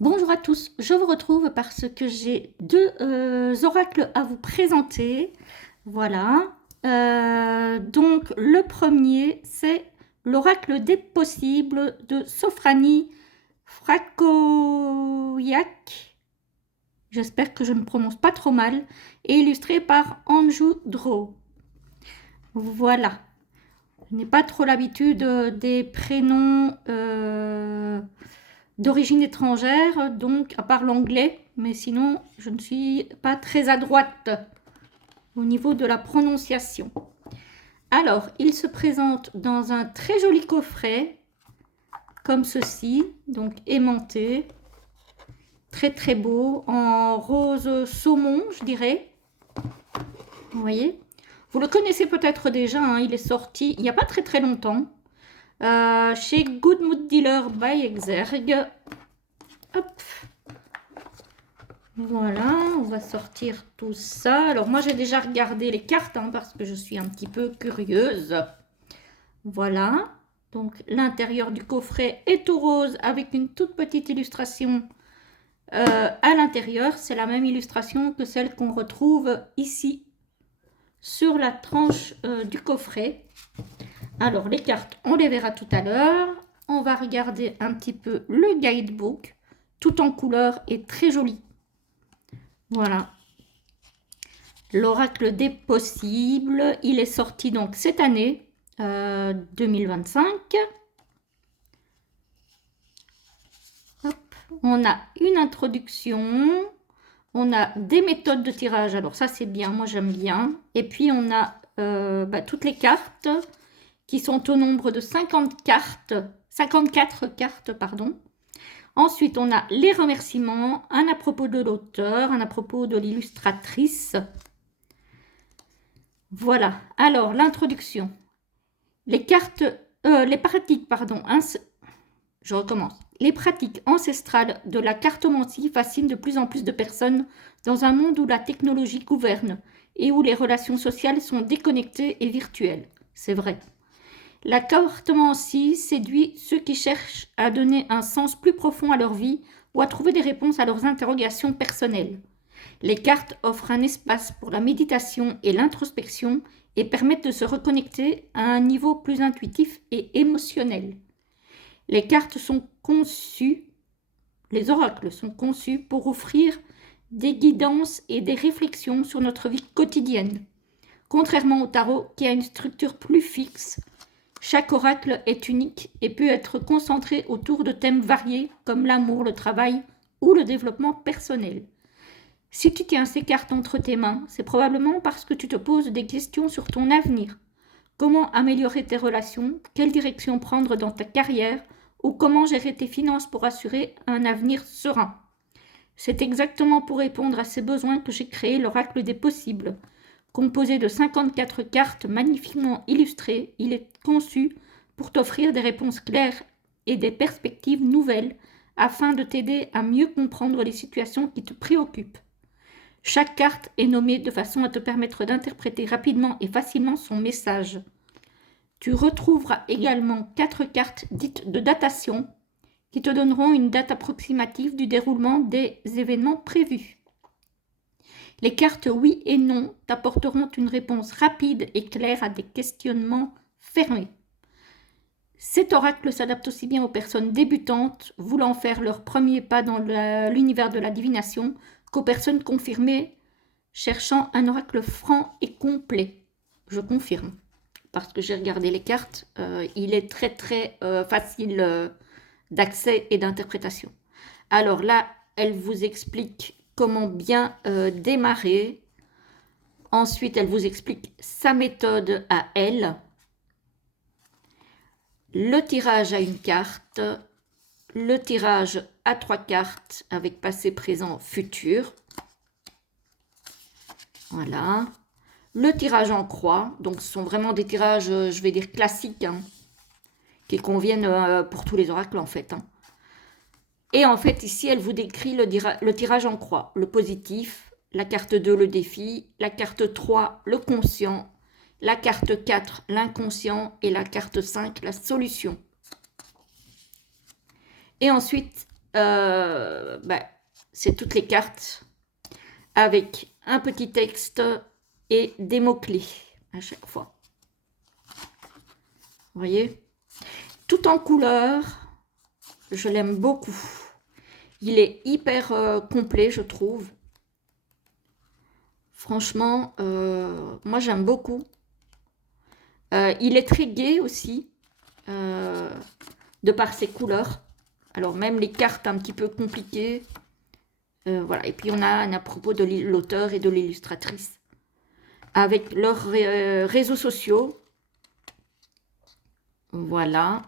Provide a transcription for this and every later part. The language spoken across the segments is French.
Bonjour à tous, je vous retrouve parce que j'ai deux oracles à vous présenter. Voilà. Donc le premier, c'est l'oracle des possibles de Sofrani Frakoyak. J'espère que je ne prononce pas trop mal. Et illustré par Anju Draw. Voilà. Je n'ai pas trop l'habitude des prénoms d'origine étrangère, donc à part l'anglais, mais sinon je ne suis pas très adroite au niveau de la prononciation. Alors, il se présente dans un très joli coffret, comme ceci, donc aimanté, très très beau, en rose saumon, je dirais. Vous voyez, vous le connaissez peut-être déjà, hein, il est sorti il n'y a pas très très longtemps, chez Good Mood Dealer by Exergue. Hop, voilà, on va sortir tout ça. Alors moi j'ai déjà regardé les cartes hein, parce que je suis un petit peu curieuse. Voilà, donc l'intérieur du coffret est tout rose avec une toute petite illustration à l'intérieur. C'est la même illustration que celle qu'on retrouve ici sur la tranche du coffret. Alors les cartes, on les verra tout à l'heure. On va regarder un petit peu le guidebook, tout en couleur et très joli. Voilà. L'oracle des possibles, il est sorti donc cette année, 2025. Hop. On a une introduction, on a des méthodes de tirage, alors ça c'est bien, moi j'aime bien. Et puis on a toutes les cartes qui sont au nombre de 50 cartes, 54 cartes, pardon. Ensuite, on a les remerciements, un à propos de l'auteur, un à propos de l'illustratrice. Voilà, alors l'introduction. Les pratiques, pardon, je recommence. Les pratiques ancestrales de la cartomancie fascinent de plus en plus de personnes dans un monde où la technologie gouverne et où les relations sociales sont déconnectées et virtuelles. C'est vrai. La cartomancie séduit ceux qui cherchent à donner un sens plus profond à leur vie ou à trouver des réponses à leurs interrogations personnelles. Les cartes offrent un espace pour la méditation et l'introspection et permettent de se reconnecter à un niveau plus intuitif et émotionnel. Les cartes sont conçues, les oracles sont conçus pour offrir des guidances et des réflexions sur notre vie quotidienne. Contrairement au tarot qui a une structure plus fixe, chaque oracle est unique et peut être concentré autour de thèmes variés comme l'amour, le travail ou le développement personnel. Si tu tiens ces cartes entre tes mains, c'est probablement parce que tu te poses des questions sur ton avenir. Comment améliorer tes relations, quelle direction prendre dans ta carrière ou comment gérer tes finances pour assurer un avenir serein. C'est exactement pour répondre à ces besoins que j'ai créé l'oracle des possibles. Composé de 54 cartes magnifiquement illustrées, il est conçu pour t'offrir des réponses claires et des perspectives nouvelles afin de t'aider à mieux comprendre les situations qui te préoccupent. Chaque carte est nommée de façon à te permettre d'interpréter rapidement et facilement son message. Tu retrouveras également 4 cartes dites de datation qui te donneront une date approximative du déroulement des événements prévus. Les cartes oui et non t'apporteront une réponse rapide et claire à des questionnements fermés. Cet oracle s'adapte aussi bien aux personnes débutantes voulant faire leur premier pas dans l'univers de la divination qu'aux personnes confirmées cherchant un oracle franc et complet. Je confirme, parce que j'ai regardé les cartes, il est très très facile d'accès et d'interprétation. Alors là, elle vous explique comment bien démarrer. Ensuite, elle vous explique sa méthode à elle. Le tirage à une carte, le tirage à 3 cartes avec passé, présent, futur. Voilà. Le tirage en croix, donc ce sont vraiment des tirages, je vais dire classiques, hein, qui conviennent pour tous les oracles en fait. Hein. Et en fait, ici, elle vous décrit le tirage en croix, le positif, la carte 2, le défi, la carte 3, le conscient, la carte 4, l'inconscient et la carte 5, la solution. Et ensuite, c'est toutes les cartes avec un petit texte et des mots-clés à chaque fois. Vous voyez? Tout en couleur. Je l'aime beaucoup. Il est hyper complet, je trouve. Franchement, moi j'aime beaucoup. Il est très gai aussi, de par ses couleurs. Alors même les cartes un petit peu compliquées. Voilà. Et puis on a à propos de l'auteur et de l'illustratrice. Avec leurs réseaux sociaux. Voilà.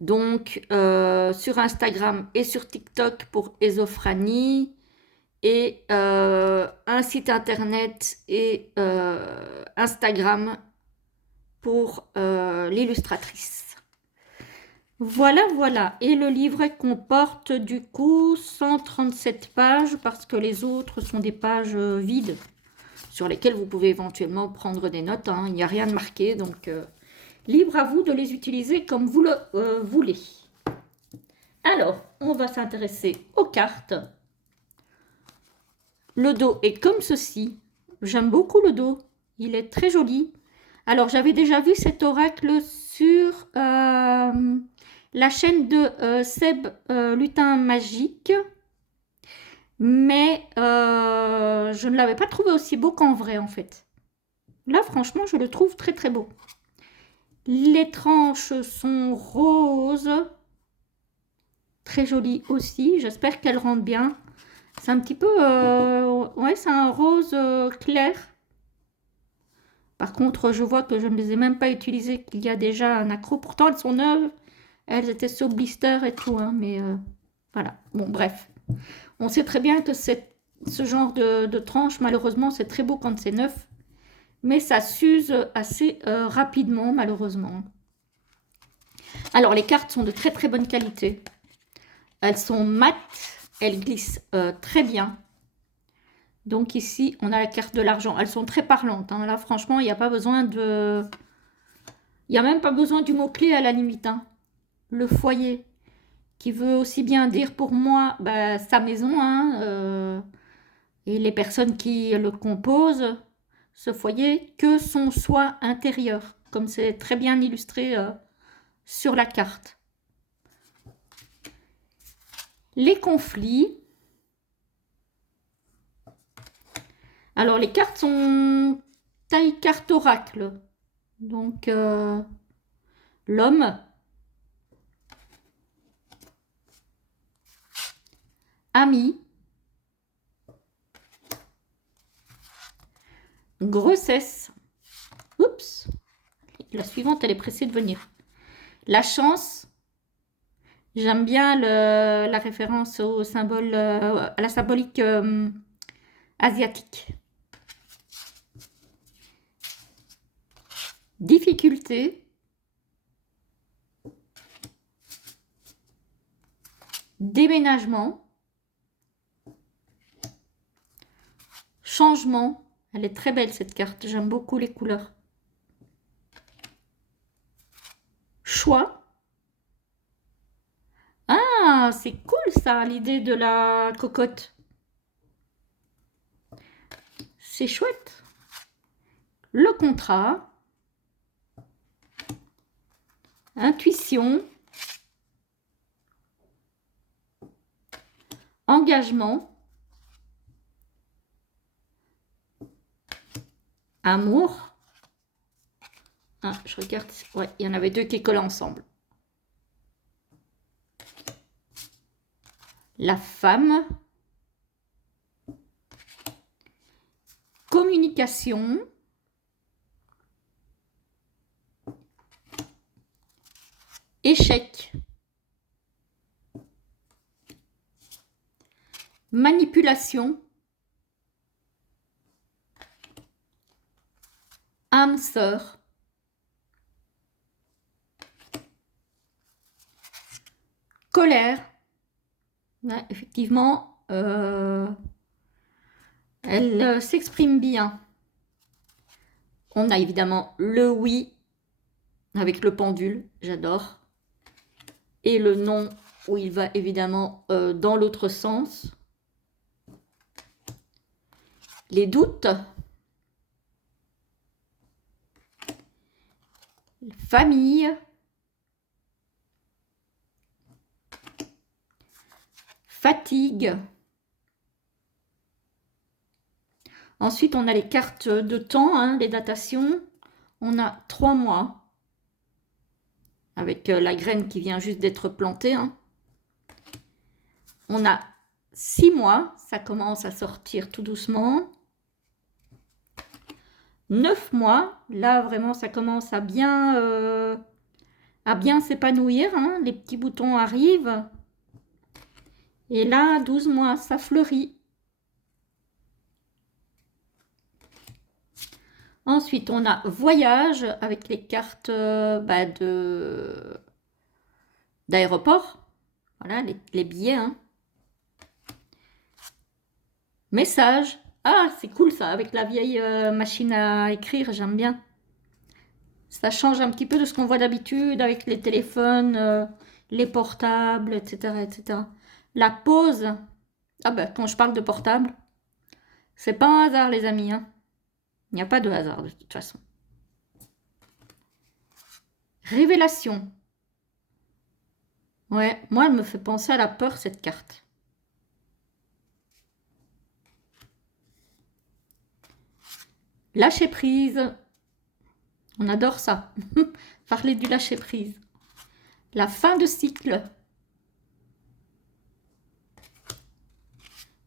Donc, sur Instagram et sur TikTok pour Ezophranie. Et un site internet et Instagram pour l'illustratrice. Voilà, voilà. Et le livret comporte du coup 137 pages parce que les autres sont des pages vides sur lesquelles vous pouvez éventuellement prendre des notes. Hein. Il n'y a rien de marqué, donc libre à vous de les utiliser comme vous le voulez. Alors, on va s'intéresser aux cartes. Le dos est comme ceci. J'aime beaucoup le dos. Il est très joli. Alors, j'avais déjà vu cet oracle sur la chaîne de Seb Lutin Magique. Mais je ne l'avais pas trouvé aussi beau qu'en vrai, en fait. Là, franchement, je le trouve très, très beau. Les tranches sont roses. Très jolies aussi. J'espère qu'elles rendent bien. C'est un petit peu... ouais, c'est un rose clair. Par contre, je vois que je ne les ai même pas utilisées, qu'il y a déjà un accro. Pourtant, elles sont neuves. Elles étaient sur blister et tout. Hein, mais voilà. Bon, bref. On sait très bien que ce genre de tranche, malheureusement, c'est très beau quand c'est neuf. Mais ça s'use assez rapidement, malheureusement. Alors, les cartes sont de très très bonne qualité. Elles sont mates. Elles glissent très bien. Donc ici, on a la carte de l'argent. Elles sont très parlantes. Hein. Là, franchement, il n'y a pas besoin de... Il n'y a même pas besoin du mot-clé à la limite. Hein. Le foyer, qui veut aussi bien dire pour moi sa maison. Hein, et les personnes qui le composent, ce foyer, que son soi intérieur. Comme c'est très bien illustré sur la carte. Les conflits. Alors, les cartes sont taille carte oracle. Donc, l'homme, ami, grossesse. Oups, la suivante, elle est pressée de venir. La chance. J'aime bien la référence au symbole, à la symbolique asiatique. Difficulté. Déménagement. Changement. Elle est très belle cette carte. J'aime beaucoup les couleurs. Choix. Ah, c'est cool ça, l'idée de la cocotte. C'est chouette. Le contrat. Intuition. Engagement. Amour. Ah, je regarde. Ouais, il y en avait deux qui collaient ensemble. La femme. Communication. Échec. Manipulation. Âme sœur. Colère. Ouais, effectivement, elle s'exprime bien. On a évidemment le oui avec le pendule, j'adore. Et le non où il va évidemment dans l'autre sens. Les doutes. Famille. Fatigue. Ensuite, on a les cartes de temps, hein, les datations. On a 3 mois. Avec la graine qui vient juste d'être plantée. Hein. On a 6 mois. Ça commence à sortir tout doucement. 9 mois. Là, vraiment, ça commence à bien s'épanouir. Hein. Les petits boutons arrivent. Et là, 12 mois, ça fleurit. Ensuite, on a voyage avec les cartes d'aéroport. Voilà, les billets. Hein. Message. Ah, c'est cool ça, avec la vieille machine à écrire, j'aime bien. Ça change un petit peu de ce qu'on voit d'habitude avec les téléphones, les portables, etc., etc. La pause. Ah ben, quand je parle de portable, c'est pas un hasard, les amis. Hein. Il n'y a pas de hasard, de toute façon. Révélation. Ouais, moi, elle me fait penser à la peur, cette carte. Lâcher prise. On adore ça. Parler du lâcher prise. La fin de cycle.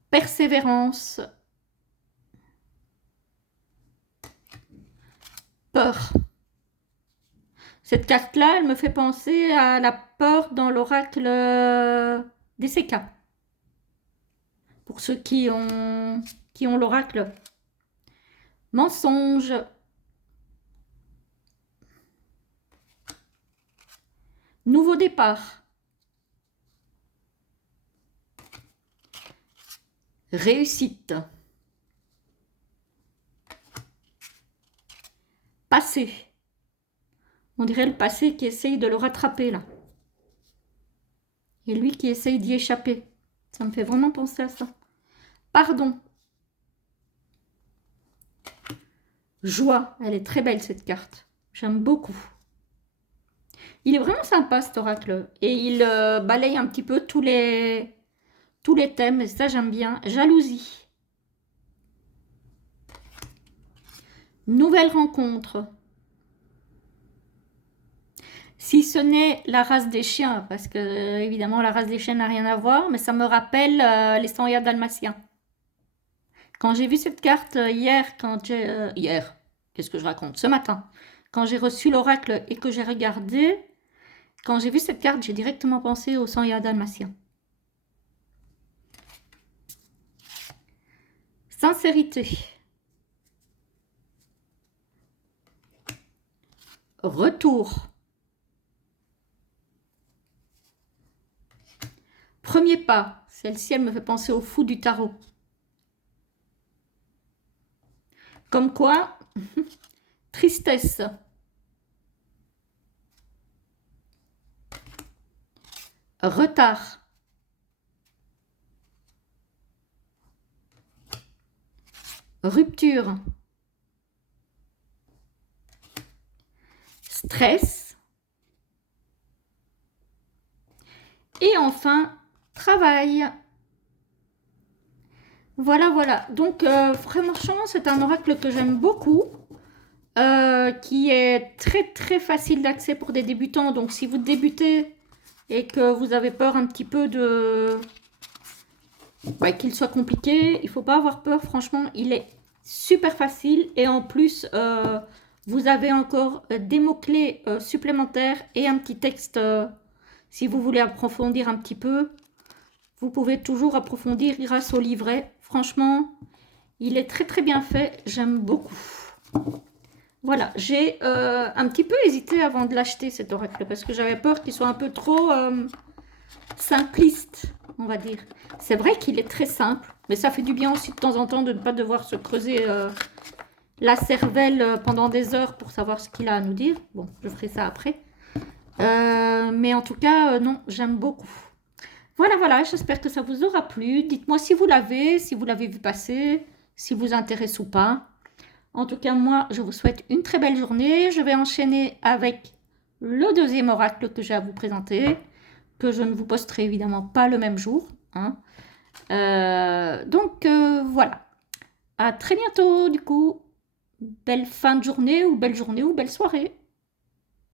Persévérance. Peur. Cette carte-là, elle me fait penser à la peur dans l'oracle des CK. Pour ceux qui ont l'oracle. Mensonge. Nouveau départ. Réussite. Passé. On dirait le passé qui essaye de le rattraper là. Et lui qui essaye d'y échapper. Ça me fait vraiment penser à ça. Pardon. Joie. Elle est très belle cette carte. J'aime beaucoup. Il est vraiment sympa cet oracle. Et il balaye un petit peu tous les thèmes. Et ça j'aime bien. Jalousie. Nouvelle rencontre. Si ce n'est la race des chiens, parce que évidemment la race des chiens n'a rien à voir, mais ça me rappelle les 100 yards dalmatiens. Quand j'ai vu cette carte hier, qu'est-ce que je raconte? Ce matin, quand j'ai reçu l'oracle et que j'ai regardé, quand j'ai vu cette carte, j'ai directement pensé aux 100 yards dalmatiens. Sincérité. Retour. Premier pas. Celle-ci, elle me fait penser au fou du tarot. Comme quoi, tristesse. Retard. Rupture. Stress. Et enfin, travail. Voilà, voilà. Donc, franchement, c'est un oracle que j'aime beaucoup, qui est très, très facile d'accès pour des débutants. Donc, si vous débutez et que vous avez peur un petit peu qu'il soit compliqué, il ne faut pas avoir peur. Franchement, il est super facile. Et en plus, vous avez encore des mots-clés supplémentaires et un petit texte. Si vous voulez approfondir un petit peu, vous pouvez toujours approfondir grâce au livret. Franchement, il est très très bien fait. J'aime beaucoup. Voilà, j'ai un petit peu hésité avant de l'acheter cet oracle parce que j'avais peur qu'il soit un peu trop simpliste, on va dire. C'est vrai qu'il est très simple, mais ça fait du bien aussi de temps en temps de ne pas devoir se creuser la cervelle pendant des heures pour savoir ce qu'il a à nous dire. Bon, je ferai ça après. Mais en tout cas, non, j'aime beaucoup. Voilà, voilà, j'espère que ça vous aura plu. Dites-moi si vous l'avez vu passer, si vous intéresse ou pas. En tout cas, moi, je vous souhaite une très belle journée. Je vais enchaîner avec le deuxième oracle que j'ai à vous présenter, que je ne vous posterai évidemment pas le même jour, hein. Voilà. À très bientôt, du coup. Belle fin de journée ou belle soirée.